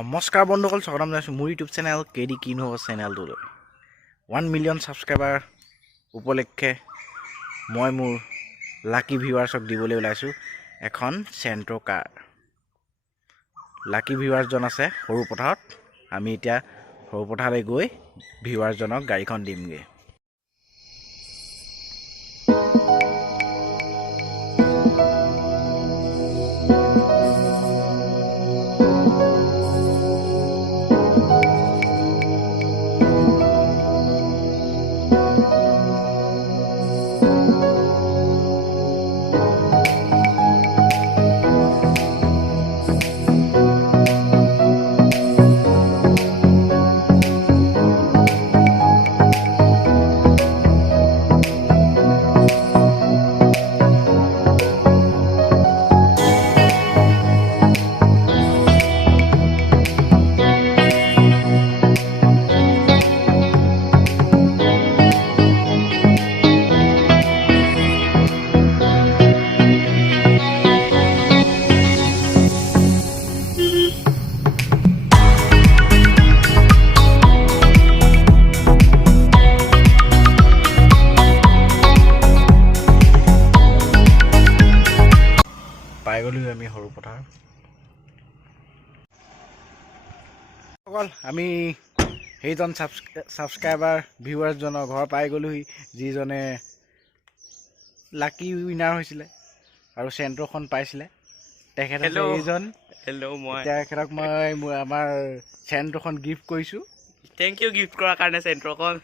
নমস্কাৰ বন্ধুসকল, স্বাগতম জনাইছোঁ মোৰ ইউটিউব চেনেল কিনো চেনেলটোলৈ। 1 মিলিয়ন ছাবস্ক্ৰাইবাৰ উপলক্ষে মই মোৰ লাকি ভিউৱাৰ্ছক দিবলৈ ওলাইছোঁ এখন চেণ্ট্ৰ কাৰ। লাকি ভিউৱাৰ্ছজন আছে সৰু পথাৰত। আমি এতিয়া সৰু পথাৰলৈ গৈ ভিউৱাৰ্ছজনক গাড়ীখন দিমগৈ। পাই গ'লো আমি সৰু পথাৰ। আমি সেইজন ছাবস্ক্ৰাইবাৰ ভিউৱাৰ্ছজনৰ ঘৰ পাই গ'লোহি, যিজনে লাকি উইনাৰ হৈছিলে আৰু চেণ্ট্ৰখন পাইছিলে। তেখেত হৈছে এইজন। তেখেতক মই আমাৰ চেণ্ট্ৰখন গিফ্ট কৰিছোঁ। থেংক ইউ গিফ্ট কৰাৰ কাৰণে চেণ্ট্ৰখন।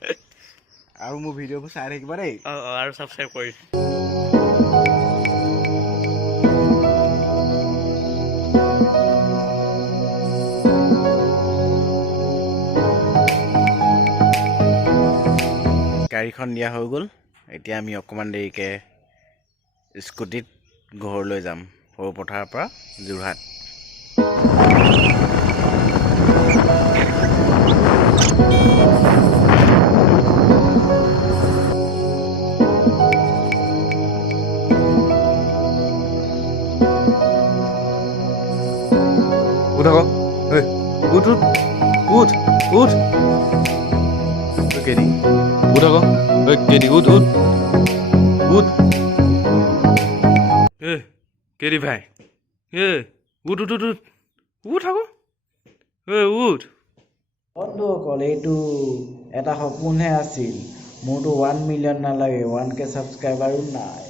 আৰু মোৰ ভিডিঅ'বোৰ চাই থাকিবা দেই। আৰু ছাবস্ক্ৰাইব কৰি গাড়ীখন দিয়া হৈ গ'ল। এতিয়া আমি অকণমান দেৰিকৈ স্কুটিত ঘৰলৈ যাম, সৰু পথাৰৰ পৰা যোৰহাট। উঠ আকৌ, উঠ উঠ উঠ উঠ কেদি উঠ আকৌ, কেদি উঠ উঠ উঠ কেদি ভাই, উঠ উঠ উঠ উঠ উঠ আকৌ, উঠ। বন্ধুসকল, এইটো এটা সপোনহে আছিল। মোৰতো 1 মিলিয়ন নালাগে, 1K ছাবস্ক্ৰাইবাৰো নাই।